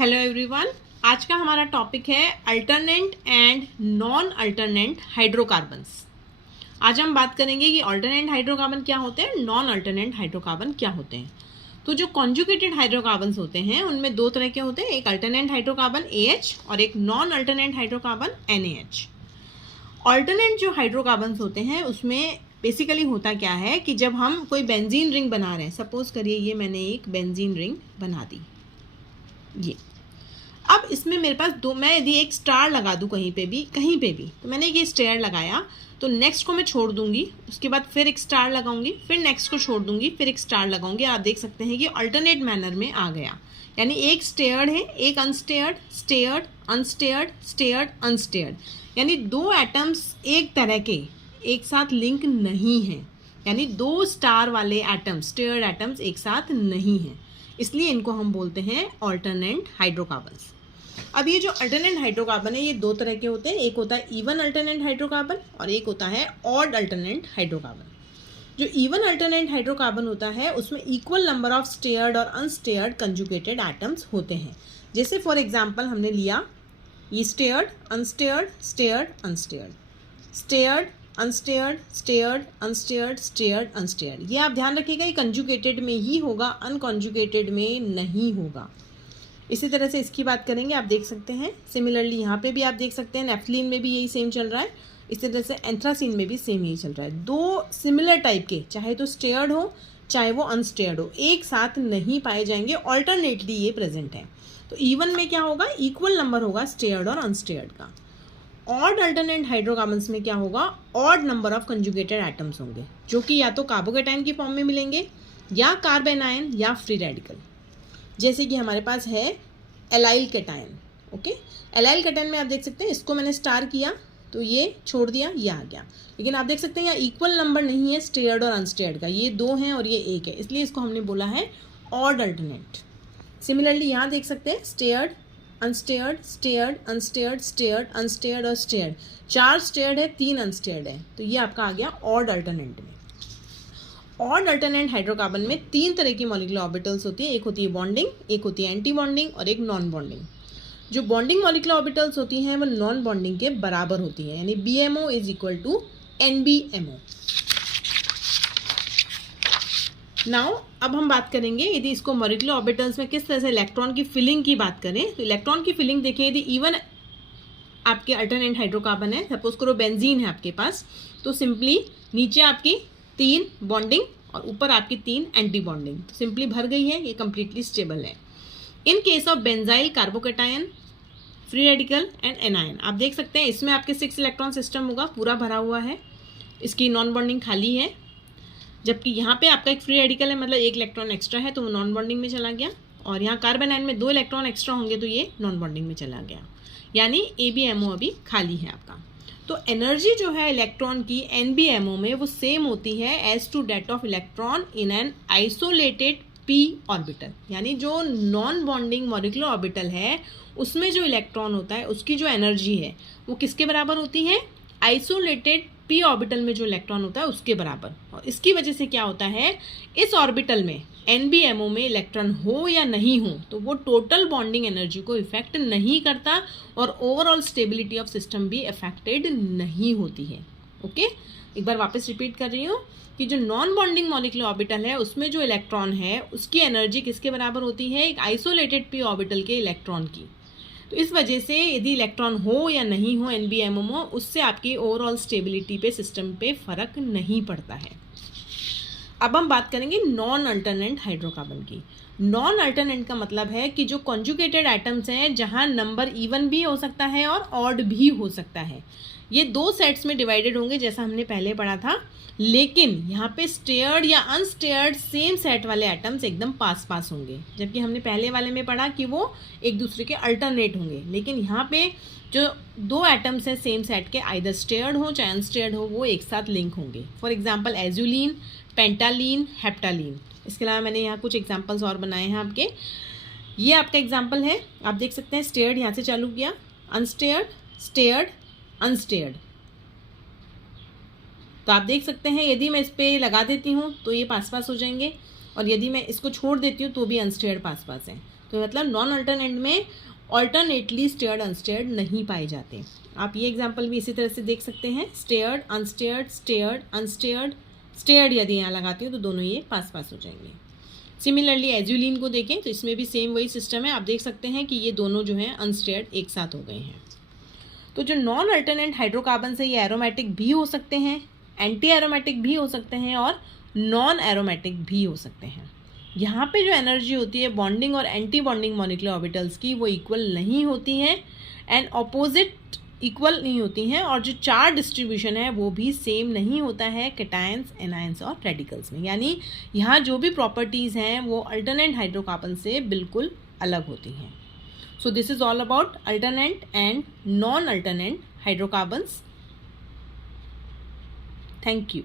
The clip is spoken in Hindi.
Hello everyone. आज का हमारा टॉपिक है alternate and non alternate hydrocarbons. आज हम बात करेंगे कि अल्टरनेट हाइड्रोकार्बन क्या होते हैं, नॉन अल्टरनेट हाइड्रोकार्बन क्या होते हैं। तो जो कॉन्जुगेटेड हाइड्रोकार्बन्स होते हैं उनमें दो तरह के होते हैं, एक अल्टरनेट हाइड्रोकार्बन AH और एक non alternate hydrocarbon NaH। Alternate जो हाइड्रोकार्बन्स होते हैं उसमें बेसिकली होता क्या है कि जब हम कोई बेंजीन रिंग बना रहे हैं, सपोज करिए ये मैंने एक बेंजीन रिंग बना दी, ये अब इसमें मेरे पास दो, मैं यदि एक स्टार लगा दूं कहीं पे भी, तो मैंने ये स्टार लगाया तो नेक्स्ट को मैं छोड़ दूंगी, उसके बाद फिर एक स्टार लगाऊंगी, फिर नेक्स्ट को छोड़ दूंगी, फिर एक स्टार लगाऊंगी। आप देख सकते हैं कि अल्टरनेट मैनर में आ गया, यानी एक स्टेयर्ड है, एक अनस्टेयर्ड, स्टेयर्ड, अनस्टेयर्ड, स्टेयर्ड, अनस्टेयर्ड, यानी दो एटम्स एक तरह के एक साथ लिंक नहीं हैं, यानी दो स्टार वाले एटम्स, स्टेयर्ड एटम्स एक साथ नहीं हैं, इसलिए इनको हम बोलते हैं अल्टरनेट हाइड्रोकार्बन्स। अब ये जो अल्टरनेट हाइड्रोकार्बन है ये दो तरह के होते हैं, एक होता है इवन अल्टरनेट हाइड्रोकार्बन और एक होता है ऑड अल्टरनेट हाइड्रोकार्बन। जो इवन अल्टरनेट हाइड्रोकार्बन होता है उसमें इक्वल नंबर ऑफ स्टेयर्ड और अनस्टेयर्ड कंजुगेटेड एटम्स होते हैं। जैसे फॉर एग्जांपल हमने लिया ये starred, unstarred, starred, unstarred, starred, unstarred, starred, unstarred, starred, unstarred. ये आप ध्यान रखिएगा, ये कंजुगेटेड में ही होगा, अनकंजुगेटेड में नहीं होगा। इसी तरह से इसकी बात करेंगे, आप देख सकते हैं सिमिलरली यहाँ पे भी आप देख सकते हैं नेफ्थलीन में भी यही सेम चल रहा है, इसी तरह से एंथ्रासीन में भी सेम यही चल रहा है। दो सिमिलर टाइप के, चाहे तो स्टेयर्ड हो चाहे वो अनस्टेयर्ड हो, एक साथ नहीं पाए जाएंगे, ऑल्टरनेटली ये प्रेजेंट है। तो इवन में क्या होगा, इक्वल नंबर होगा स्टेयर्ड और अनस्टेयर्ड का। ऑड अल्टरनेट हाइड्रोकार्बन्स में क्या होगा, odd number of conjugated atoms होंगे, जो कि या तो कार्बोकेटाइन की फॉर्म में मिलेंगे या कार्बेनाइन या फ्री रेडिकल। जैसे कि हमारे पास है allyl cation, okay. Allyl cation में आप देख सकते हैं, इसको मैंने स्टार किया तो ये छोड़ दिया, ये आ गया, लेकिन आप देख सकते हैं यहाँ इक्वल नंबर नहीं है स्टेयर्ड और अनस्टेयर्ड का, ये दो हैं और ये एक है, इसलिए इसको हमने बोला है ऑड अल्टरनेट। सिमिलरली यहाँ देख सकते हैं stared, unstarred, starred, unstarred, starred, अनस्टेयर्ड और स्टेयर्ड, चार स्टेयर्ड है, तीन अनस्टेयर्ड है, तो ये आपका आ गया ऑड अल्टरनेट में। ऑड अल्टरनेट हाइड्रोकार्बन में तीन तरह की मॉलिक्यूलर ऑर्बिटल्स होती है, एक होती है बॉन्डिंग, एक होती है एंटी बॉन्डिंग और एक नॉन बॉन्डिंग। जो बॉन्डिंग मॉलिक्यूलर ऑर्बिटल्स होती हैं वो नॉन बॉन्डिंग के बराबर होती है, यानी BMO is equal to NBMO। Now अब हम बात करेंगे यदि इसको मॉलिक्यूलर ऑर्बिटल्स में किस तरह से इलेक्ट्रॉन की फिलिंग की बात करें, तो इलेक्ट्रॉन की फिलिंग देखिए, यदि इवन आपके अल्टरनेट हाइड्रोकार्बन है, सपोज करो बेंजीन है आपके पास, तो सिंपली नीचे आपकी तीन बॉन्डिंग और ऊपर आपकी तीन एंटी बॉन्डिंग, तो सिंपली भर गई है, ये कंप्लीटली स्टेबल है। In case of benzyl carbocation, free radical and anion, आप देख सकते हैं इसमें आपके 6 इलेक्ट्रॉन सिस्टम होगा, पूरा भरा हुआ है, इसकी नॉन बॉन्डिंग खाली है, जबकि यहाँ पे आपका एक फ्री रेडिकल है, मतलब एक इलेक्ट्रॉन एक्स्ट्रा है तो वो नॉन बॉन्डिंग में चला गया, और यहाँ कार्बन आयन में 2 इलेक्ट्रॉन एक्स्ट्रा होंगे तो ये नॉन बॉन्डिंग में चला गया, यानी ABMO अभी खाली है आपका। तो एनर्जी जो है इलेक्ट्रॉन की NBMO में वो सेम होती है as to that of electron in an isolated p orbital, यानी जो नॉन बॉन्डिंग मॉलिक्यूलर ऑर्बिटल है उसमें जो इलेक्ट्रॉन होता है उसकी जो एनर्जी है वो किसके बराबर होती है, आइसोलेटेड p ऑर्बिटल में जो इलेक्ट्रॉन होता है उसके बराबर। और इसकी वजह से क्या होता है, इस ऑर्बिटल में NBMO में इलेक्ट्रॉन हो या नहीं हो तो वो टोटल बॉन्डिंग एनर्जी को इफेक्ट नहीं करता और ओवरऑल स्टेबिलिटी ऑफ सिस्टम भी अफेक्टेड नहीं होती है, ओके। एक बार वापस रिपीट कर रही हूँ कि जो नॉन बॉन्डिंग मॉलिक्यूलर ऑर्बिटल है उसमें जो इलेक्ट्रॉन है उसकी एनर्जी किसके बराबर होती है, एक आइसोलेटेड p ऑर्बिटल के इलेक्ट्रॉन की। तो इस वजह से यदि इलेक्ट्रॉन हो या नहीं हो NBMO में, उससे आपकी ओवरऑल स्टेबिलिटी पे, सिस्टम पे फर्क नहीं पड़ता है। अब हम बात करेंगे नॉन अल्टरनेट हाइड्रोकार्बन की। नॉन अल्टरनेट का मतलब है कि जो कॉन्जुगेटेड एटम्स हैं जहां नंबर इवन भी हो सकता है और ऑड भी हो सकता है, ये दो सेट्स में डिवाइडेड होंगे जैसा हमने पहले पढ़ा था, लेकिन यहाँ पे स्टेयर्ड या अनस्टेयर्ड सेम सेट वाले एटम्स एकदम पास पास होंगे, जबकि हमने पहले वाले में पढ़ा कि वो एक दूसरे के अल्टरनेट होंगे। लेकिन यहाँ पे जो दो एटम्स हैं सेम सेट के, आइदर स्टेयर्ड हो चाहे अनस्टेयर्ड हो, वो एक साथ लिंक होंगे। For example azulene, pentalene, heptalene. इसके अलावा मैंने यहाँ कुछ एग्जाम्पल्स और बनाए हैं आपके, ये आपका एग्जाम्पल है, आप देख सकते हैं स्टेयर्ड यहाँ से चालू किया, अनस्टेयर्ड, स्टेयर्ड, अनस्टेयर्ड। तो आप देख सकते हैं यदि मैं इस पर लगा देती हूँ तो ये पास पास हो जाएंगे, और यदि मैं इसको छोड़ देती हूँ तो भी अनस्टेयर्ड पास पास है। तो मतलब नॉन अल्टरनेट में ऑल्टरनेटली स्टेयर्ड अनस्टेयर्ड नहीं पाए जाते। आप ये एग्जाम्पल भी इसी तरह से देख सकते हैं, stared unstarred, starred unstarred, stared यदि यहाँ लगाती हूँ तो दोनों ये पास पास हो जाएंगे। सिमिलरली एजुलिन को देखें तो इसमें भी सेम वही सिस्टम है, आप देख सकते हैं कि ये दोनों जो हैं अनस्टेयर्ड एक साथ हो गए हैं। तो जो नॉन अल्टरनेट हाइड्रोकार्बन है ये एरोमेटिक भी हो सकते हैं, एंटी एरोमेटिक भी हो सकते हैं और नॉन एरोमेटिक भी हो सकते हैं। यहाँ पे जो एनर्जी होती है बॉन्डिंग और एंटी बॉन्डिंग मॉलिक्यूलर ऑर्बिटल्स की वो इक्वल नहीं होती है एंड ऑपोजिट इक्वल नहीं होती हैं, और जो चार्ज डिस्ट्रीब्यूशन है वो भी सेम नहीं होता है कैटायंस, एनायंस और रेडिकल्स में। यानी यहाँ जो भी प्रॉपर्टीज़ हैं वो अल्टरनेट हाइड्रोकार्बन से बिल्कुल अलग होती हैं। So this is all about alternate and non alternate hydrocarbons. Thank you.